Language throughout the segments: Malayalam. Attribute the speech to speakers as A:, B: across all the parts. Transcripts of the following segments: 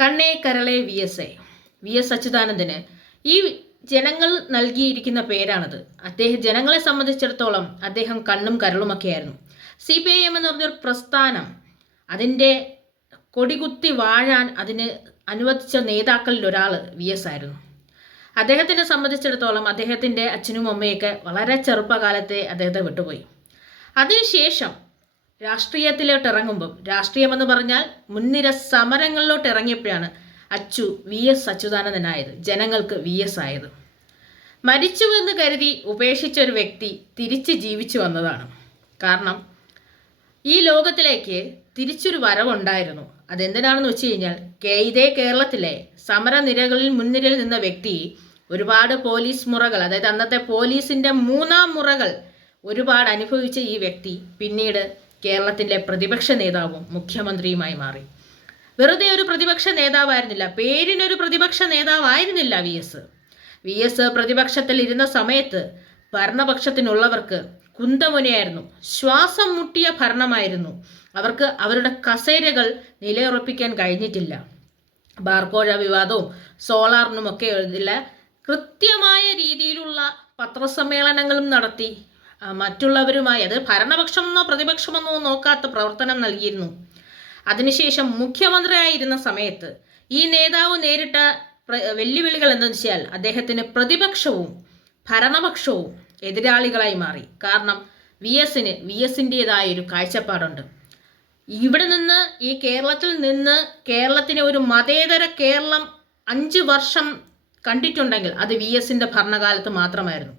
A: കണ്ണേ കരളെ V S A V S Achuthanandan. ഈ ജനങ്ങൾ നൽകിയിരിക്കുന്ന പേരാണത്. അദ്ദേഹം ജനങ്ങളെ സംബന്ധിച്ചിടത്തോളം അദ്ദേഹം കണ്ണും കരളുമൊക്കെയായിരുന്നു. സി പി ഐ എം എന്ന് പറഞ്ഞൊരു പ്രസ്ഥാനം. അതിന്റെ കൊടികുത്തി വാഴാൻ അതിന് അനുവദിച്ച നേതാക്കളിൽ ഒരാൾ വി എസ് ആയിരുന്നു. അദ്ദേഹത്തിനെ സംബന്ധിച്ചിടത്തോളം അദ്ദേഹത്തിന്റെ അച്ഛനും അമ്മയൊക്കെ വളരെ ചെറുപ്പകാലത്തെ അദ്ദേഹത്തെ വിട്ടുപോയി. അതിനുശേഷം രാഷ്ട്രീയത്തിലോട്ട് ഇറങ്ങുമ്പം രാഷ്ട്രീയമെന്ന് പറഞ്ഞാൽ മുൻനിര സമരങ്ങളിലോട്ട് ഇറങ്ങിയപ്പോഴാണ് അച്ചു വി. എസ്. അച്യുതാനന്ദനായത് ജനങ്ങൾക്ക് വി. എസ്. ആയത്. മരിച്ചുവെന്ന് കരുതി ഉപേക്ഷിച്ച ഒരു വ്യക്തി തിരിച്ച് ജീവിച്ചു വന്നതാണ്. കാരണം ഈ ലോകത്തിലേക്ക് തിരിച്ചൊരു വരവുണ്ടായിരുന്നു. അതെന്തിനാണെന്ന് വെച്ച് കഴിഞ്ഞാൽ ഇതേ കേരളത്തിലെ സമരനിരകളിൽ മുൻനിരയിൽ നിന്ന വ്യക്തി ഒരുപാട് പോലീസ് മുറകൾ അതായത് അന്നത്തെ പോലീസിന്റെ മൂന്നാം മുറകൾ ഒരുപാട് അനുഭവിച്ച ഈ വ്യക്തി പിന്നീട് കേരളത്തിലെ പ്രതിപക്ഷ നേതാവും മുഖ്യമന്ത്രിയുമായി മാറി. വെറുതെ ഒരു പ്രതിപക്ഷ നേതാവായിരുന്നില്ല. പേരിനൊരു പ്രതിപക്ഷ നേതാവായിരുന്നില്ല വി എസ്. വി എസ് പ്രതിപക്ഷത്തിൽ ഇരുന്ന സമയത്ത് ഭരണപക്ഷത്തിനുള്ളവർക്ക് കുന്തമുനയായിരുന്നു. ശ്വാസം മുട്ടിയ ഭരണമായിരുന്നു. അവർക്ക് അവരുടെ കസേരകൾ നിലയുറപ്പിക്കാൻ കഴിഞ്ഞിട്ടില്ല. ബാർക്കോഴ വിവാദവും സോളാറിനുമൊക്കെ എഴുതില്ല കൃത്യമായ രീതിയിലുള്ള പത്രസമ്മേളനങ്ങളും നടത്തി മറ്റുള്ളവരുമായി അത് ഭരണപക്ഷമെന്നോ പ്രതിപക്ഷമെന്നോ നോക്കാത്ത പ്രവർത്തനം നൽകിയിരുന്നു. അതിനുശേഷം മുഖ്യമന്ത്രിയായിരുന്ന സമയത്ത് ഈ നേതാവ് നേരിട്ട വെല്ലുവിളികൾ എന്തെന്ന് വെച്ചാൽ അദ്ദേഹത്തിന് പ്രതിപക്ഷവും ഭരണപക്ഷവും എതിരാളികളായി മാറി. കാരണം വി എസിന് വി എസിന്റെതായ ഒരു കാഴ്ചപ്പാടുണ്ട്. ഇവിടെ നിന്ന് ഈ കേരളത്തിൽ നിന്ന് കേരളത്തിനെ ഒരു മതേതര കേരളം അഞ്ച് വർഷം കണ്ടിട്ടുണ്ടെങ്കിൽ അത് വി എസിന്റെ ഭരണകാലത്ത് മാത്രമായിരുന്നു.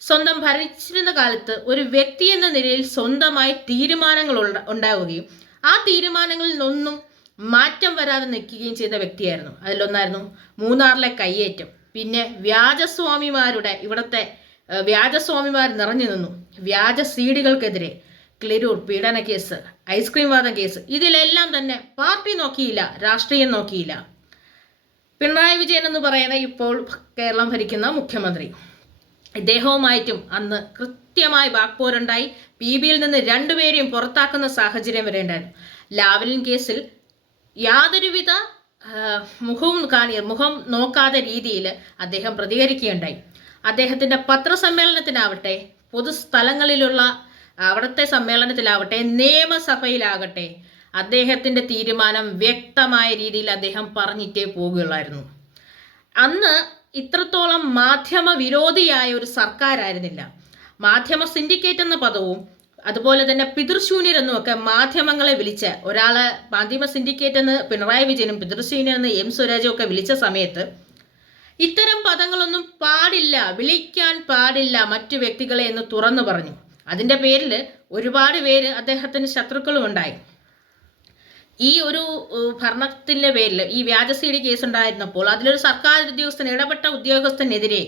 A: സ്വന്തം ഭരിച്ചിരുന്ന കാലത്ത് ഒരു വ്യക്തി എന്ന നിലയിൽ സ്വന്തമായി തീരുമാനങ്ങൾ ഉണ്ട- ഉണ്ടാവുകയും ആ തീരുമാനങ്ങളിൽ നിന്നൊന്നും മാറ്റം വരാതെ നിൽക്കുകയും ചെയ്ത വ്യക്തിയായിരുന്നു. അതിലൊന്നായിരുന്നു മൂന്നാറിലെ കയ്യേറ്റം. പിന്നെ വ്യാജസ്വാമിമാരുടെ ഇവിടുത്തെ വ്യാജസ്വാമിമാർ നിറഞ്ഞു നിന്നു. വ്യാജ സീഡികൾക്കെതിരെ ക്ലിരൂർ പീഡന കേസ് ഐസ്ക്രീം വാദം കേസ്. ഇതിലെല്ലാം തന്നെ പാർട്ടി നോക്കിയില്ല രാഷ്ട്രീയം നോക്കിയില്ല. പിണറായി വിജയൻ എന്ന് പറയുന്ന ഇപ്പോൾ കേരളം ഭരിക്കുന്ന മുഖ്യമന്ത്രി. ഇദ്ദേഹവുമായിട്ടും അന്ന് കൃത്യമായി വാക്പോരുണ്ടായി. പി ബിയിൽ നിന്ന് രണ്ടുപേരെയും പുറത്താക്കുന്ന സാഹചര്യം വരെ ഉണ്ടായിരുന്നു. ലാവലിൻ കേസിൽ യാതൊരുവിധ മുഖവും കാണി മുഖം നോക്കാതെ രീതിയിൽ അദ്ദേഹം പ്രതികരിക്കുകയുണ്ടായി. അദ്ദേഹത്തിന്റെ പത്രസമ്മേളനത്തിനാവട്ടെ പൊതുസ്ഥലങ്ങളിലുള്ള അവിടുത്തെ സമ്മേളനത്തിലാവട്ടെ നിയമസഭയിലാകട്ടെ അദ്ദേഹത്തിന്റെ തീരുമാനം വ്യക്തമായ രീതിയിൽ അദ്ദേഹം പറഞ്ഞിട്ടേ പോകുകയുള്ളായിരുന്നു അന്ന് ഇത്രത്തോളം മാധ്യമ വിരോധിയായ ഒരു സർക്കാരായിരുന്നില്ല. മാധ്യമ സിൻഡിക്കേറ്റ് എന്ന പദവും അതുപോലെ തന്നെ പിതൃശൂന്യർ എന്നുമൊക്കെ മാധ്യമങ്ങളെ വിളിച്ച് ഒരാളെ മാധ്യമ സിൻഡിക്കേറ്റ് എന്ന് പിണറായി വിജയനും പിതൃശൂന്യർ എന്ന് എം സ്വരാജും ഒക്കെ വിളിച്ച സമയത്ത് ഇത്തരം പദങ്ങളൊന്നും പാടില്ല വിളിക്കാൻ പാടില്ല മറ്റു വ്യക്തികളെ എന്ന് തുറന്നു പറഞ്ഞു. അതിന്റെ പേരിൽ ഒരുപാട് പേര് അദ്ദേഹത്തിന് ശത്രുക്കളും ഉണ്ടായി ഈ ഒരു ഭരണത്തിന്റെ പേരിൽ ഈ വ്യാജ സി ഡി കേസ് ഉണ്ടായിരുന്നപ്പോൾ അതിലൊരു സർക്കാർ ഉദ്യോഗസ്ഥൻ ഇടപെട്ട ഉദ്യോഗസ്ഥനെതിരെ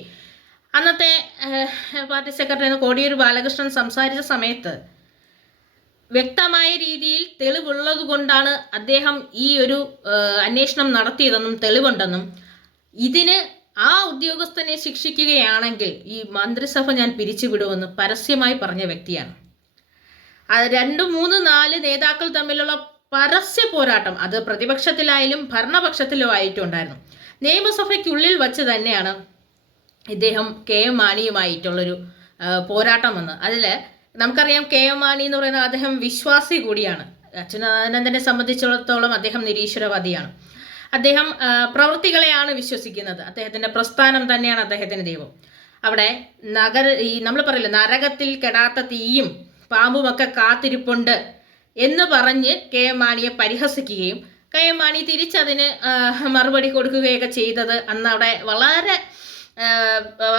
A: അന്നത്തെ പാർട്ടി സെക്രട്ടറി കോടിയേരി ബാലകൃഷ്ണൻ സംസാരിച്ച സമയത്ത് വ്യക്തമായ രീതിയിൽ തെളിവുള്ളത് കൊണ്ടാണ് അദ്ദേഹം ഈ ഒരു അന്വേഷണം നടത്തിയതെന്നും തെളിവുണ്ടെന്നും ഇതിന് ആ ഉദ്യോഗസ്ഥനെ ശിക്ഷിക്കുകയാണെങ്കിൽ ഈ മന്ത്രിസഭ ഞാൻ പിരിച്ചുവിടുമെന്ന് പരസ്യമായി പറഞ്ഞ വ്യക്തിയാണ്. അത് രണ്ട് മൂന്ന് നാല് നേതാക്കൾ തമ്മിലുള്ള പരസ്യ പോരാട്ടം. അത് പ്രതിപക്ഷത്തിലായാലും ഭരണപക്ഷത്തിലോ ആയിട്ടുണ്ടായിരുന്നു. നിയമസഭയ്ക്കുള്ളിൽ വച്ച് തന്നെയാണ് ഇദ്ദേഹം കെ എം മാണിയുമായിട്ടുള്ളൊരു പോരാട്ടം വന്ന് അതിൽ നമുക്കറിയാം കെ എം മാണി എന്ന് പറയുന്നത് അദ്ദേഹം വിശ്വാസി കൂടിയാണ്. അച്യുതാനന്ദനെ സംബന്ധിച്ചിടത്തോളം അദ്ദേഹം നിരീശ്വരവാദിയാണ്. അദ്ദേഹം പ്രവൃത്തികളെയാണ് വിശ്വസിക്കുന്നത്. അദ്ദേഹത്തിന്റെ പ്രസ്ഥാനം തന്നെയാണ് അദ്ദേഹത്തിന്റെ ദൈവം. അവിടെ നഗര ഈ നമ്മൾ പറയില്ല നരകത്തിൽ കെടാത്ത തീയും പാമ്പുമൊക്കെ കാത്തിരിപ്പുണ്ട്. എന്ന് പറഞ്ഞ് കെ എം മാണിയെ പരിഹസിക്കുകയും കെ എം മാണി തിരിച്ചതിന് മറുപടി കൊടുക്കുകയൊക്കെ ചെയ്തത് അന്നവിടെ വളരെ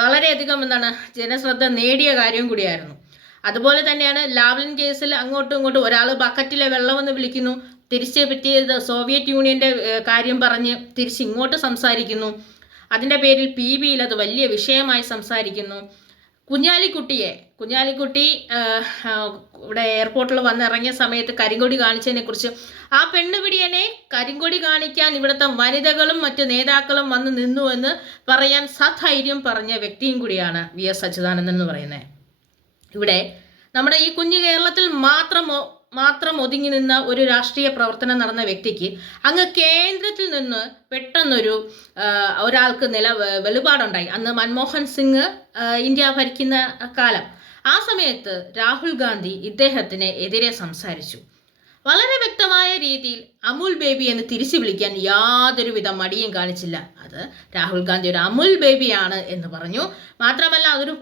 A: വളരെയധികം എന്താണ് ജനശ്രദ്ധ നേടിയ കാര്യം കൂടിയായിരുന്നു. അതുപോലെ തന്നെയാണ് ലാവ്ലിൻ കേസിൽ അങ്ങോട്ടും ഇങ്ങോട്ടും ഒരാൾ ബക്കറ്റിലെ വെള്ളമെന്ന് വിളിക്കുന്നു തിരിച്ച് പറ്റിയത് സോവിയറ്റ് യൂണിയന്റെ കാര്യം പറഞ്ഞ് തിരിച്ച് ഇങ്ങോട്ട് സംസാരിക്കുന്നു. അതിന്റെ പേരിൽ പി ബിയിൽ അത് വലിയ വിഷയമായി സംസാരിക്കുന്നു. കുഞ്ഞാലിക്കുട്ടിയെ. കുഞ്ഞാലിക്കുട്ടി ഇവിടെ എയർപോർട്ടിൽ വന്നിറങ്ങിയ സമയത്ത് കരിങ്കൊടി കാണിച്ചതിനെ കുറിച്ച് ആ പെണ്ണുപിടിയനെ കരിങ്കൊടി കാണിക്കാൻ ഇവിടുത്തെ വനിതകളും മറ്റ് നേതാക്കളും വന്ന് നിന്നു എന്ന് പറയാൻ സധൈര്യം പറഞ്ഞ വ്യക്തിയും കൂടിയാണ് വി എസ് അച്യുതാനന്ദൻ എന്ന് പറയുന്നത്. ഇവിടെ നമ്മുടെ ഈ കുഞ്ഞു കേരളത്തിൽ മാത്രം ഒ- മാത്രം ഒതുങ്ങി നിന്ന ഒരു രാഷ്ട്രീയ പ്രവർത്തനം നടന്ന വ്യക്തിക്ക് അങ്ങ് കേന്ദ്രത്തിൽ നിന്ന് പെട്ടെന്നൊരു ഒരാൾക്ക് നില വെളിപാടുണ്ടായി. അന്ന് മൻമോഹൻ സിംഗ് ഇന്ത്യ ഭരിക്കുന്ന കാലം. ആ സമയത്ത് രാഹുൽ ഗാന്ധി ഇദ്ദേഹത്തിന് എതിരെ സംസാരിച്ചു. വളരെ വ്യക്തമായ രീതിയിൽ അമുൽ ബേബി എന്ന് തിരിച്ചു വിളിക്കാൻ യാതൊരുവിധ മടിയും കാണിച്ചില്ല. അത് രാഹുൽ ഗാന്ധി ഒരു അമുൽ ബേബിയാണ് എന്ന് പറഞ്ഞു. മാത്രമല്ല അതൊരു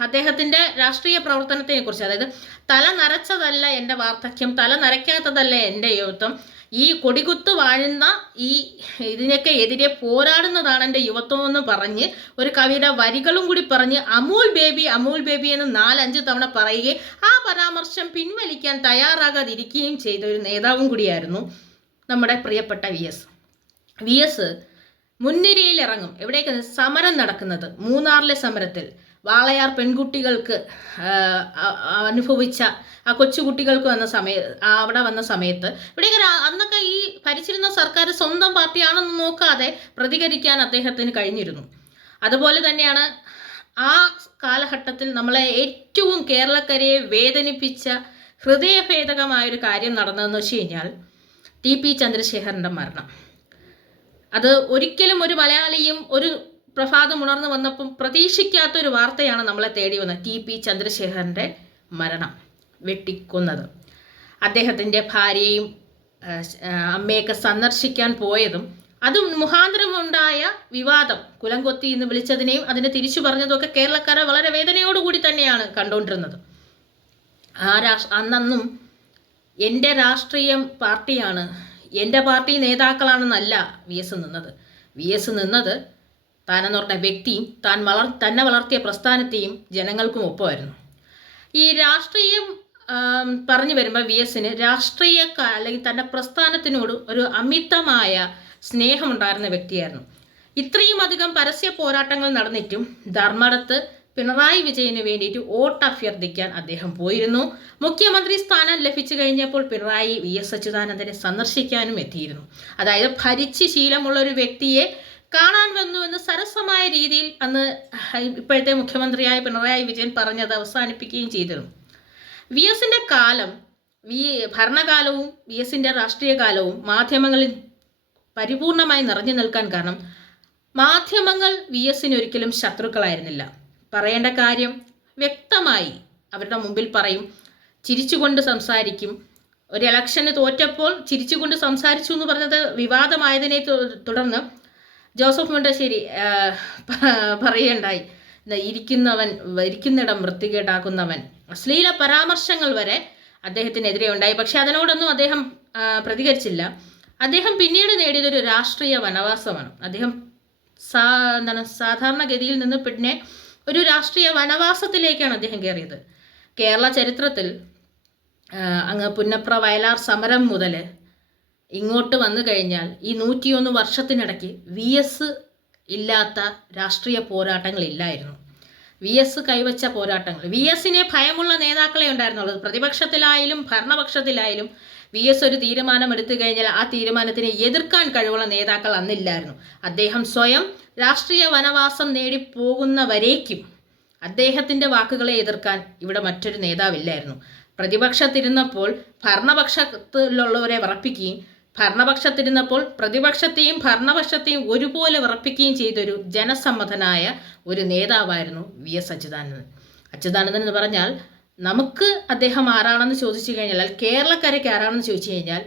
A: അദ്ദേഹത്തിന്റെ രാഷ്ട്രീയ പ്രവർത്തനത്തെ കുറിച്ച് അതായത് തല നരച്ചതല്ല എന്റെ വാർദ്ധക്യം തല നരയ്ക്കാത്തതല്ല എന്റെ യുവത്വം ഈ കൊടികുത്ത് വാഴുന്ന ഈ ഇതിനൊക്കെ എതിരെ പോരാടുന്നതാണ് എന്റെ യുവത്വം എന്ന് പറഞ്ഞ് ഒരു കവിയുടെ വരികളും കൂടി പറഞ്ഞ് അമൂൽ ബേബി അമൂൽ ബേബി എന്ന് നാലഞ്ച് തവണ പറയുകയും ആ പരാമർശം പിൻവലിക്കാൻ തയ്യാറാകാതിരിക്കുകയും ചെയ്ത ഒരു നേതാവും കൂടിയായിരുന്നു നമ്മുടെ പ്രിയപ്പെട്ട വി എസ്. വി എസ് മുൻനിരയിൽ ഇറങ്ങും എവിടേക്ക് സമരം നടക്കുന്നത്? മൂന്നാറിലെ സമരത്തിൽ. വാളയാർ പെൺകുട്ടികൾക്ക് അനുഭവിച്ച ആ കൊച്ചുകുട്ടികൾക്ക് വന്ന സമയ അവിടെ വന്ന സമയത്ത് ഇവിടെ അന്നൊക്കെ ഈ ഭരിച്ചിരുന്ന സർക്കാർ സ്വന്തം പാർട്ടിയാണെന്ന് നോക്കാതെ പ്രതികരിക്കാൻ അദ്ദേഹത്തിന് കഴിഞ്ഞിരുന്നു. അതുപോലെ തന്നെയാണ് ആ കാലഘട്ടത്തിൽ നമ്മളെ ഏറ്റവും കേരളക്കരയെ വേദനിപ്പിച്ച ഹൃദയഭേദകമായ ഒരു കാര്യം നടന്നതെന്ന് വെച്ച് കഴിഞ്ഞാൽ ടി പി ചന്ദ്രശേഖരന്റെ മരണം. അത് ഒരിക്കലും ഒരു മലയാളിയും ഒരു പ്രഭാതം ഉണർന്നു വന്നപ്പം പ്രതീക്ഷിക്കാത്തൊരു വാർത്തയാണ് നമ്മളെ തേടി വന്നത്. ടി. പി. ചന്ദ്രശേഖരന്റെ മരണം വെട്ടിക്കുന്നത്. അദ്ദേഹത്തിന്റെ ഭാര്യയും അമ്മയൊക്കെ സന്ദർശിക്കാൻ പോയതും അതും മുഖാന്തരമുണ്ടായ വിവാദം കുലംകൊത്തി എന്ന് വിളിച്ചതിനെയും അതിനെ തിരിച്ചു പറഞ്ഞതും ഒക്കെ കേരളക്കാരെ വളരെ വേദനയോടുകൂടി തന്നെയാണ് കണ്ടുകൊണ്ടിരുന്നത്. ആ രാഷ് അന്നന്നും എന്റെ രാഷ്ട്രീയം പാർട്ടിയാണ് എന്റെ പാർട്ടി നേതാക്കളാണെന്നല്ല വി എസ് നിന്നത്. വി എസ് നിന്നത് താനെന്ന് പറഞ്ഞ വ്യക്തിയും താൻ വളർ തന്നെ വളർത്തിയ പ്രസ്ഥാനത്തെയും ജനങ്ങൾക്കും ഒപ്പമായിരുന്നു. ഈ രാഷ്ട്രീയം പറഞ്ഞു വരുമ്പോൾ വി എസിന് രാഷ്ട്രീയ അല്ലെങ്കിൽ തന്റെ പ്രസ്ഥാനത്തിനോട് ഒരു അമിതമായ സ്നേഹമുണ്ടായിരുന്ന വ്യക്തിയായിരുന്നു. ഇത്രയും അധികം പരസ്യ പോരാട്ടങ്ങൾ നടന്നിട്ടും ധർമ്മടത്ത് പിണറായി വിജയന് വേണ്ടിയിട്ട് വോട്ട് അഭ്യർത്ഥിക്കാൻ അദ്ദേഹം പോയിരുന്നു. മുഖ്യമന്ത്രി സ്ഥാനം ലഭിച്ചു കഴിഞ്ഞപ്പോൾ പിണറായി വി എസ് അച്യുതാനന്ദനെ സന്ദർശിക്കാനും എത്തിയിരുന്നു. അതായത് ഭരിച്ച് ശീലമുള്ള ഒരു വ്യക്തിയെ കാണാൻ വന്നു എന്ന് സരസമായ രീതിയിൽ അന്ന് ഇപ്പോഴത്തെ മുഖ്യമന്ത്രിയായ പിണറായി വിജയൻ പറഞ്ഞത് അവസാനിപ്പിക്കുകയും ചെയ്തിരുന്നു. വി എസിന്റെ കാലം വി ഭരണകാലവും വി എസിന്റെ രാഷ്ട്രീയ കാലവും മാധ്യമങ്ങളിൽ പരിപൂർണമായി നിറഞ്ഞു നിൽക്കാൻ കാരണം മാധ്യമങ്ങൾ വി എസിന് ഒരിക്കലും ശത്രുക്കളായിരുന്നില്ല. പറയേണ്ട കാര്യം വ്യക്തമായി അവരുടെ മുമ്പിൽ പറയും ചിരിച്ചുകൊണ്ട് സംസാരിക്കും. ഒരു ഇലക്ഷന് തോറ്റപ്പോൾ ചിരിച്ചുകൊണ്ട് സംസാരിച്ചു എന്ന് പറഞ്ഞത് വിവാദമായതിനെ തുടർന്ന് ജോസഫ് മുണ്ടശ്ശേരി ആ, പ- പറയുകയുണ്ടായി "ദാ ഇരിക്കുന്നവൻ ഇരിക്കുന്നിടം വൃത്തികേടാക്കുന്നവൻ. അശ്ലീല പരാമർശങ്ങൾ വരെ അദ്ദേഹത്തിനെതിരെ ഉണ്ടായി. പക്ഷെ അതിനോടൊന്നും അദ്ദേഹം പ്രതികരിച്ചില്ല. അദ്ദേഹം പിന്നീട് നേടിയതൊരു രാഷ്ട്രീയ വനവാസമാണ്. അദ്ദേഹം സാ എന്താണ് സാധാരണഗതിയിൽ നിന്ന് പിന്നെ ഒരു രാഷ്ട്രീയ വനവാസത്തിലേക്കാണ് അദ്ദേഹം കയറിയത് കേരള ചരിത്രത്തിൽ അങ്ങ് പുന്നപ്ര വയലാർ സമരം മുതൽ ഇങ്ങോട്ട് വന്നു കഴിഞ്ഞാൽ ഈ നൂറ്റിയൊന്ന് വർഷത്തിനിടയ്ക്ക് വി എസ് ഇല്ലാത്ത രാഷ്ട്രീയ പോരാട്ടങ്ങളില്ലായിരുന്നു. വി എസ് കൈവച്ച പോരാട്ടങ്ങൾ. വി എസിനെ ഭയമുള്ള നേതാക്കളെ ഉണ്ടായിരുന്നുള്ളൂ. പ്രതിപക്ഷത്തിലായാലും ഭരണപക്ഷത്തിലായാലും വി എസ് ഒരു തീരുമാനം എടുത്തു കഴിഞ്ഞാൽ ആ തീരുമാനത്തിനെ എതിർക്കാൻ കഴിവുള്ള നേതാക്കൾ അന്നില്ലായിരുന്നു. അദ്ദേഹം സ്വയം രാഷ്ട്രീയ വനവാസം നേടി പോകുന്നവരേക്കും അദ്ദേഹത്തിന്റെ വാക്കുകളെ എതിർക്കാൻ ഇവിടെ മറ്റൊരു നേതാവില്ലായിരുന്നു. പ്രതിപക്ഷത്തിരുന്നപ്പോൾ ഭരണപക്ഷത്തിലുള്ളവരെ വിറപ്പിക്കുകയും ഭരണപക്ഷത്തിരുന്നപ്പോൾ പ്രതിപക്ഷത്തെയും ഭരണപക്ഷത്തെയും ഒരുപോലെ വിറപ്പിക്കുകയും ചെയ്തൊരു ജനസമ്മതനായ ഒരു നേതാവായിരുന്നു വി എസ് അച്യുതാനന്ദൻ. അച്യുതാനന്ദൻ എന്ന് പറഞ്ഞാൽ നമുക്ക് അദ്ദേഹം ആരാണെന്ന് ചോദിച്ചു കഴിഞ്ഞാൽ കേരളക്കരയ്ക്ക് ആരാണെന്ന് ചോദിച്ചു കഴിഞ്ഞാൽ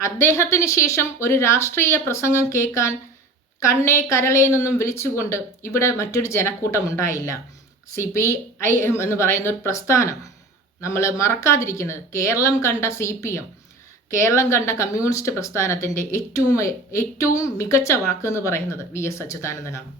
A: അദ്ദേഹത്തിന് ശേഷം ഒരു രാഷ്ട്രീയ പ്രസംഗം കേൾക്കാൻ കണ്ണേ കരളേ നിന്നും വിളിച്ചുകൊണ്ട് ഇവിടെ മറ്റൊരു ജനക്കൂട്ടം ഉണ്ടായില്ല. സി പി ഐ എം എന്ന് പറയുന്ന ഒരു പ്രസ്ഥാനം നമ്മൾ മറക്കാതിരിക്കുന്നത്. കേരളം കണ്ട സി പി എം കേരളം കണ്ട കമ്മ്യൂണിസ്റ്റ് പ്രസ്ഥാനത്തിന്റെ ഏറ്റവും ഏറ്റവും മികച്ച വാക്ക് എന്ന് പറയുന്നത് വി എസ് അച്യുതാനന്ദനാണ്.